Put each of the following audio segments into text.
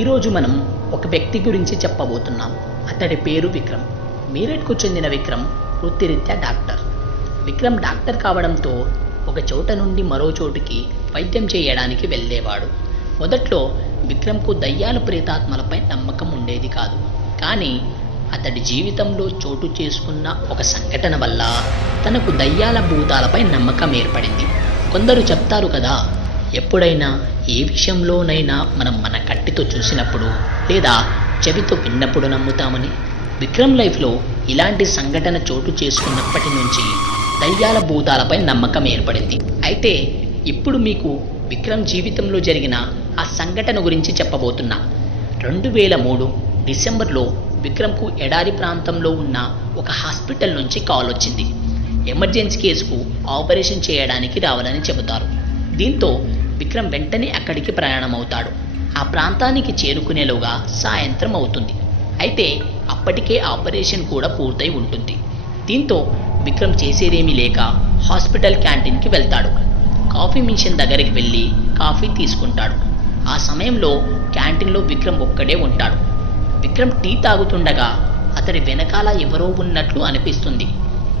ఈరోజు మనం ఒక వ్యక్తి గురించి చెప్పబోతున్నాం. అతడి పేరు విక్రమ్. మీరట్కు చెందిన విక్రమ్ వృత్తిరీత్యా డాక్టర్. విక్రమ్ డాక్టర్ కావడంతో ఒక చోట నుండి మరో చోటుకి వైద్యం చేయడానికి వెళ్ళేవాడు. మొదట్లో విక్రమ్కు దయ్యాలు ప్రేతాత్మలపై నమ్మకం ఉండేది కాదు. కానీ అతడి జీవితంలో చోటు చేసుకున్న ఒక సంఘటన వల్ల తనకు దయ్యాల భూతాలపై నమ్మకం ఏర్పడింది. కొందరు చెప్తారు కదా, ఎప్పుడైనా ఏ విషయంలోనైనా మనం మన కంటితో చూసినప్పుడు లేదా చెవితో విన్నప్పుడు నమ్ముతామని. విక్రమ్ లైఫ్లో ఇలాంటి సంఘటన చోటు చేసుకున్నప్పటి నుంచి దయ్యాల భూతాలపై నమ్మకం ఏర్పడింది. అయితే ఇప్పుడు మీకు విక్రమ్ జీవితంలో జరిగిన ఆ సంఘటన గురించి చెప్పబోతున్నా. 2003 డిసెంబర్లో విక్రమ్కు ఎడారి ప్రాంతంలో ఉన్న ఒక హాస్పిటల్ నుంచి కాల్ వచ్చింది. ఎమర్జెన్సీ కేసుకు ఆపరేషన్ చేయడానికి రావాలని చెబుతారు. దీంతో విక్రమ్ వెంటనే అక్కడికి ప్రయాణమవుతాడు. ఆ ప్రాంతానికి చేరుకునేలోగా సాయంత్రం అవుతుంది. అయితే అప్పటికే ఆపరేషన్ కూడా పూర్తయి ఉంటుంది. దీంతో విక్రమ్ చేసేదేమీ లేక హాస్పిటల్ క్యాంటీన్కి వెళ్తాడు. కాఫీ మిషన్ దగ్గరికి వెళ్ళి కాఫీ తీసుకుంటాడు. ఆ సమయంలో క్యాంటీన్లో విక్రమ్ ఒక్కడే ఉంటాడు. విక్రమ్ టీ తాగుతుండగా అతడి వెనకాల ఎవరో ఉన్నట్లు అనిపిస్తుంది.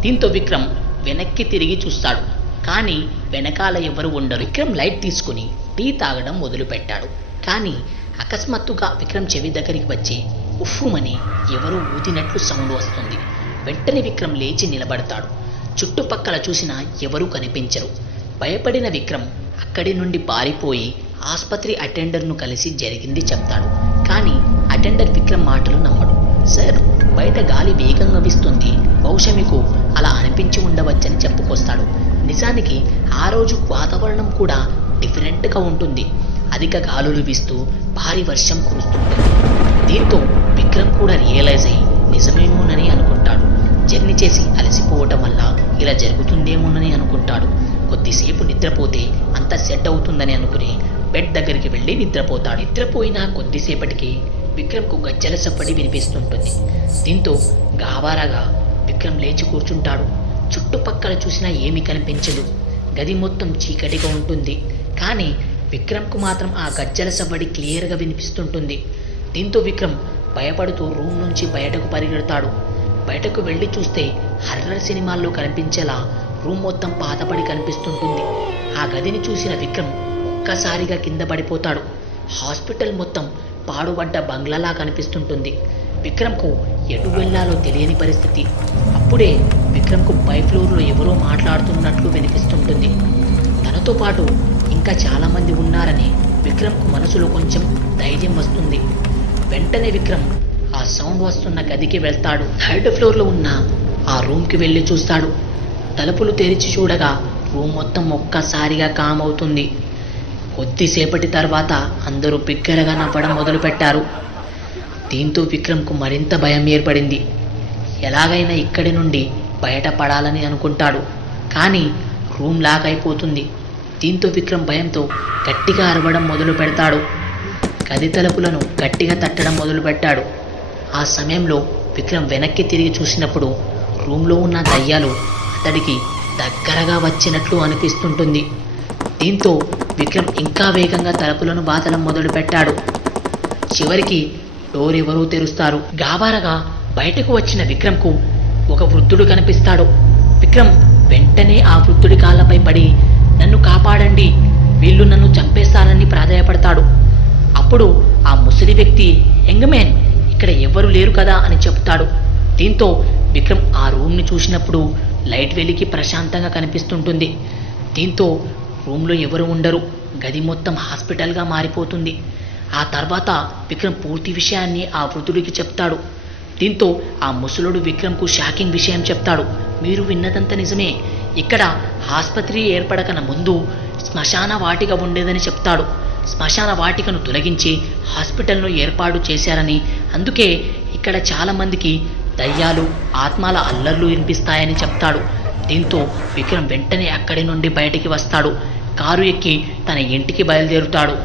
దీంతో విక్రమ్ వెనక్కి తిరిగి చూస్తాడు. కానీ వెనకాల ఎవరు ఉండరు. విక్రమ్ లైట్ తీసుకుని టీ తాగడం మొదలుపెట్టాడు. కానీ అకస్మాత్తుగా విక్రమ్ చెవి దగ్గరికి వచ్చి ఉఫ్ఫుమని ఎవరో ఊదినట్లు సౌండ్ వస్తుంది. వెంటనే విక్రమ్ లేచి నిలబడతాడు. చుట్టుపక్కల చూసినా ఎవరూ కనిపించరు. భయపడిన విక్రమ్ అక్కడి నుండి పారిపోయి ఆసుపత్రి అటెండర్ను కలిసి జరిగింది చెప్తాడు. కానీ అటెండర్ విక్రమ్ మాటలు నమ్మడు. సార్, బయట గాలి వేగంగా వీస్తుంది, బహుశా మీకు అలా అనిపించి ఉండవచ్చని చెప్పుకొస్తాడు. నిజానికి ఆ రోజు వాతావరణం కూడా డిఫరెంట్గా ఉంటుంది. అధిక గాలులు వీస్తూ భారీ వర్షం కురుస్తుంటుంది. దీంతో విక్రమ్ కూడా రియలైజ్ అయ్యి నిజమేమోనని అనుకుంటాడు. జర్నీ చేసి అలసిపోవటం వల్ల ఇలా జరుగుతుందేమోనని అనుకుంటాడు. కొద్దిసేపు నిద్రపోతే అంతా సెట్ అవుతుందని అనుకుని బెడ్ దగ్గరికి వెళ్ళి నిద్రపోతాడు. నిద్రపోయిన కొద్దిసేపటికి విక్రమ్కు గజ్జల సప్పడి వినిపిస్తుంటుంది. దీంతో గావారాగా విక్రమ్ లేచి కూర్చుంటాడు. చుట్టుపక్కల చూసినా ఏమీ కనిపించదు. గది మొత్తం చీకటిగా ఉంటుంది. కానీ విక్రమ్కు మాత్రం ఆ గజ్జల సవ్వడి క్లియర్గా వినిపిస్తుంటుంది. దీంతో విక్రమ్ భయపడుతూ రూమ్ నుంచి బయటకు పరిగెడతాడు. బయటకు వెళ్ళి చూస్తే హర్రర్ సినిమాల్లో కనిపించేలా రూమ్ మొత్తం పాతపడి కనిపిస్తుంటుంది. ఆ గదిని చూసిన విక్రమ్ ఒక్కసారిగా కింద పడిపోతాడు. హాస్పిటల్ మొత్తం పాడుబడ్డ బంగ్లాలా కనిపిస్తుంటుంది. విక్రమ్కు ఎటు వెళ్ళాలో తెలియని పరిస్థితి. అప్పుడే విక్రమ్కు పై ఫ్లోర్లో ఎవరో మాట్లాడుతున్నట్లు వినిపిస్తుంటుంది. తనతో పాటు ఇంకా చాలామంది ఉన్నారని విక్రమ్కు మనసులో కొంచెం ధైర్యం వస్తుంది. వెంటనే విక్రమ్ ఆ సౌండ్ వస్తున్న గదికి వెళ్తాడు. 3rd ఫ్లోర్లో ఉన్న ఆ రూమ్కి వెళ్ళి చూస్తాడు. తలుపులు తెరిచి చూడగా రూమ్ మొత్తం ఒక్కసారిగా కామ్ అవుతుంది. కొద్దిసేపటి తర్వాత అందరూ బిగ్గరగా నవ్వడం మొదలుపెట్టారు. దీంతో విక్రమ్కు మరింత భయం ఏర్పడింది. ఎలాగైనా ఇక్కడి నుండి బయటపడాలని అనుకుంటాడు. కానీ రూమ్ లాక్ అయిపోతుంది. దీంతో విక్రమ్ భయంతో గట్టిగా అరవడం మొదలు పెడతాడు. గది తలుపులను గట్టిగా తట్టడం మొదలుపెట్టాడు. ఆ సమయంలో విక్రమ్ వెనక్కి తిరిగి చూసినప్పుడు రూమ్లో ఉన్న దయ్యాలు అతడికి దగ్గరగా వచ్చినట్లు అనిపిస్తుంటుంది. దీంతో విక్రమ్ ఇంకా వేగంగా తలుపులను బాదడం మొదలుపెట్టాడు. చివరికి డోర్ ఎవరూ తెరుస్తారు. గాబారగా బయటకు వచ్చిన విక్రమ్కు ఒక వృద్ధుడు కనిపిస్తాడు. విక్రమ్ వెంటనే ఆ వృద్ధుడి కాళ్ళపై పడి నన్ను కాపాడండి, వీళ్ళు నన్ను చంపేస్తారని ప్రాధేయపడతాడు. అప్పుడు ఆ ముసలి వ్యక్తి యంగ్మ్యాన్, ఇక్కడ ఎవరు లేరు కదా అని చెప్తాడు. దీంతో విక్రమ్ ఆ రూమ్ని చూసినప్పుడు లైట్ వెలికి ప్రశాంతంగా కనిపిస్తుంటుంది. దీంతో రూమ్లో ఎవరు ఉండరు. గది మొత్తం హాస్పిటల్గా మారిపోతుంది. ఆ తర్వాత విక్రమ్ పూర్తి విషయాన్ని ఆ వృద్ధుడికి చెప్తాడు. దీంతో ఆ ముసలుడు విక్రమ్కు షాకింగ్ విషయం చెప్తాడు. మీరు విన్నదంతా నిజమే, ఇక్కడ ఆసుపత్రి ఏర్పడకన ముందు శ్మశాన వాటిక ఉండేదని చెప్తాడు. శ్మశాన వాటికను తొలగించి హాస్పిటల్ను ఏర్పాటు చేశారని, అందుకే ఇక్కడ చాలామందికి దయ్యాలు ఆత్మల అల్లర్లు వినిపిస్తాయని చెప్తాడు. దీంతో విక్రమ్ వెంటనే అక్కడి నుండి బయటికి వస్తాడు. కారు ఎక్కి తన ఇంటికి బయలుదేరుతాడు.